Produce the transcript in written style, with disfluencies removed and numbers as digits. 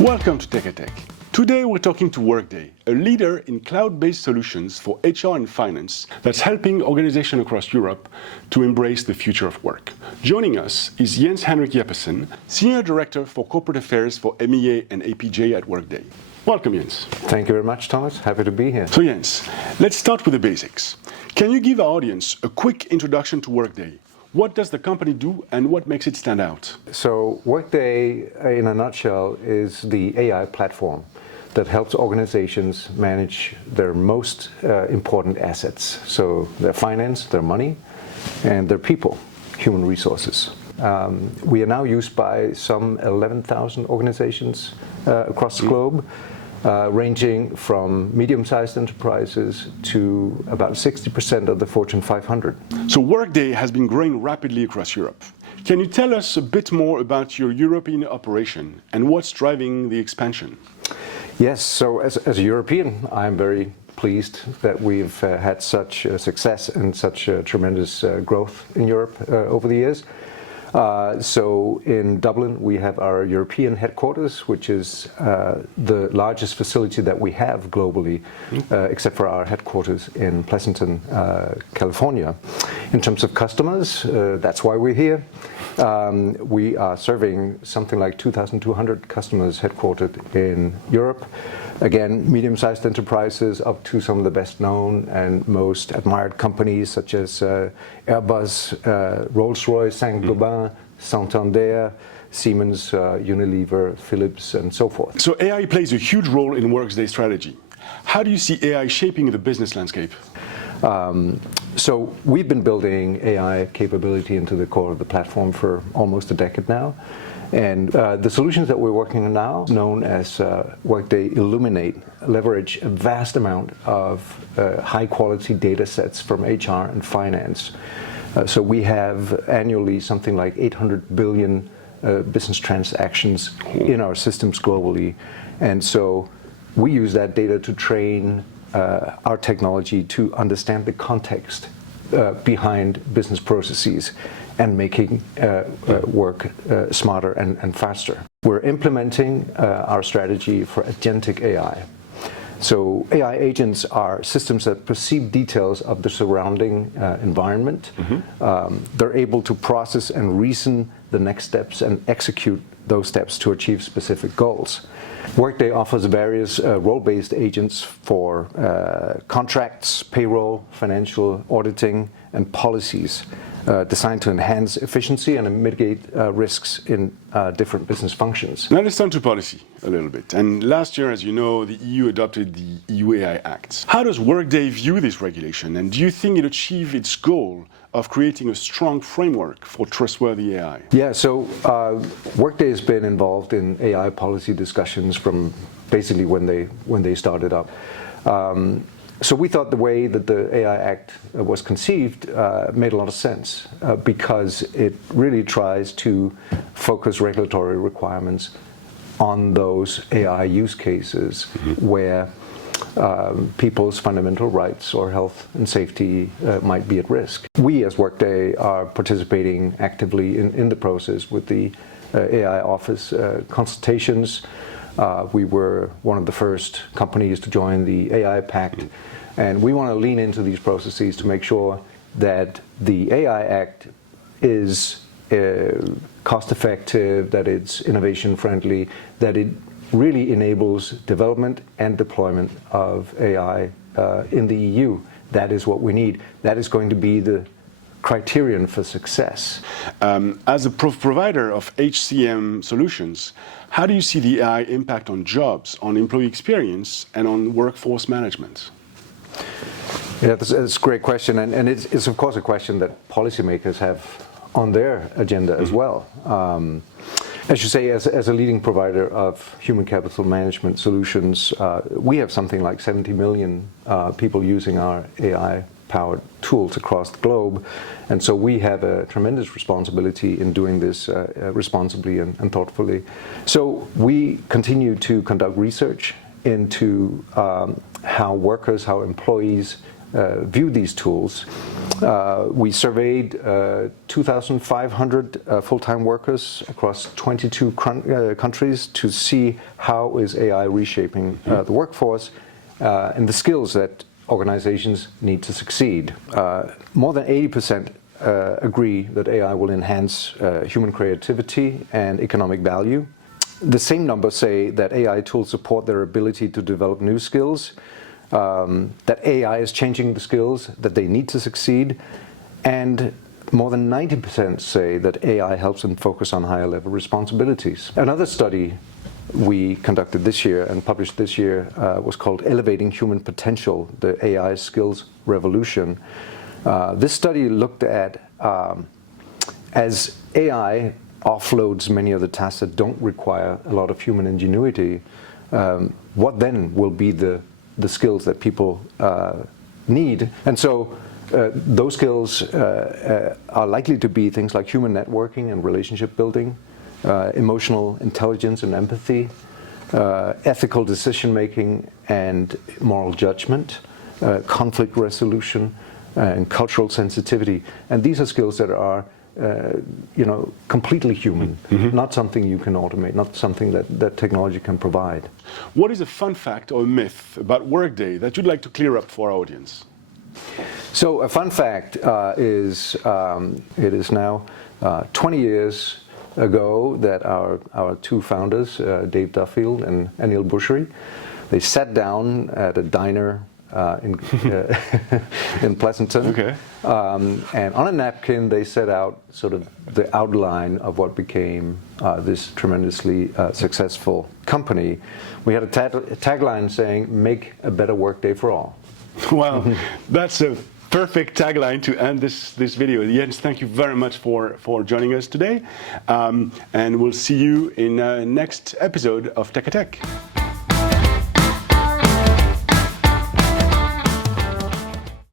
Welcome to Tech Tech. Today we're talking to Workday, a leader in cloud-based solutions for HR and finance that's helping organizations across Europe to embrace the future of work. Joining us is Jens-Henrik Jeppesen, Senior Director for Corporate Affairs for MEA and APJ at Workday. Welcome, Jens. Thank you very much, Thomas. Happy to be here. So, Jens, let's start with the basics. Can you give our audience a quick introduction to Workday? What does the company do and what makes it stand out? So Workday, in a nutshell, is the AI platform that helps organizations manage their most important assets. So their finance, their money, and their people, human resources. We are now used by some 11,000 organizations across the globe, ranging from medium-sized enterprises to about 60% of the Fortune 500. So Workday has been growing rapidly across Europe. Can you tell us a bit more about your European operation and what's driving the expansion? Yes, so as a European, I'm very pleased that we've had such success and such tremendous growth in Europe over the years. So in Dublin, we have our European headquarters, which is the largest facility that we have globally, except for our headquarters in Pleasanton, California. In terms of customers, that's why we're here. We are serving something like 2,200 customers headquartered in Europe. Again, medium-sized enterprises up to some of the best known and most admired companies such as Airbus, Rolls-Royce, Saint-Gobain, Santander, Siemens, Unilever, Philips, and so forth. So AI plays a huge role in Workday's strategy. How do you see AI shaping the business landscape? So we've been building AI capability into the core of the platform for almost a decade now. And the solutions that we're working on now, known as Workday Illuminate, leverage a vast amount of high-quality data sets from HR and finance. So we have annually something like 800 billion business transactions in our systems globally. And so we use that data to train our technology to understand the context behind business processes and making work smarter and faster. We're implementing our strategy for agentic AI. So AI agents are systems that perceive details of the surrounding environment. They're able to process and reason the next steps and execute those steps to achieve specific goals. Workday offers various role-based agents for contracts, payroll, financial auditing, and policies designed to enhance efficiency and mitigate risks in different business functions. Now let's turn to policy a little bit. And last year, as you know, the EU adopted the EU AI Act. How does Workday view this regulation? And do you think it achieved its goal of creating a strong framework for trustworthy AI? Yeah, so Workday has been involved in AI policy discussions from basically when they started up. So we thought the way that the AI Act was conceived made a lot of sense because it really tries to focus regulatory requirements on those AI use cases where people's fundamental rights or health and safety might be at risk. We as Workday are participating actively in the process with the AI Office consultations. We were one of the first companies to join the AI Pact, and we want to lean into these processes to make sure that the AI Act is cost-effective, that it's innovation-friendly, that it really enables development and deployment of AI in the EU. That is what we need. That is going to be the criterion for success. As a provider of HCM solutions, how do you see the AI impact on jobs, on employee experience, and on workforce management? Yeah, that's a great question, and it's of course a question that policymakers have on their agenda as well. As you say, as a leading provider of human capital management solutions, we have something like 70 million people using our AI-powered tools across the globe. And so we have a tremendous responsibility in doing this responsibly and thoughtfully. So we continue to conduct research into how workers, how employees view these tools. We surveyed 2,500 full-time workers across 22 countries to see how is AI reshaping the workforce and the skills that organizations need to succeed. More than 80% agree that AI will enhance human creativity and economic value. The same numbers say that AI tools support their ability to develop new skills, that AI is changing the skills that they need to succeed, and more than 90% say that AI helps them focus on higher level responsibilities. Another study we conducted this year and published this year was called Elevating Human Potential, the AI Skills Revolution. This study looked at, as AI offloads many of the tasks that don't require a lot of human ingenuity, what then will be the skills that people need? And so those skills are likely to be things like human networking and relationship building, emotional intelligence and empathy, ethical decision making and moral judgment, conflict resolution, and cultural sensitivity. And these are skills that are completely human, not something you can automate, not something that technology can provide. What is a fun fact or a myth about Workday that you'd like to clear up for our audience? So a fun fact is it is now 20 years ago that our two founders, Dave Duffield and Anil Bhusri, they sat down at a diner in Pleasanton. Okay. And on a napkin, they set out sort of the outline of what became this tremendously successful company. We had a tagline saying, "Make a better workday for all." Well, that's a perfect tagline to end this video. Jens, thank you very much for joining us today. And we'll see you in next episode of Tech a Tech.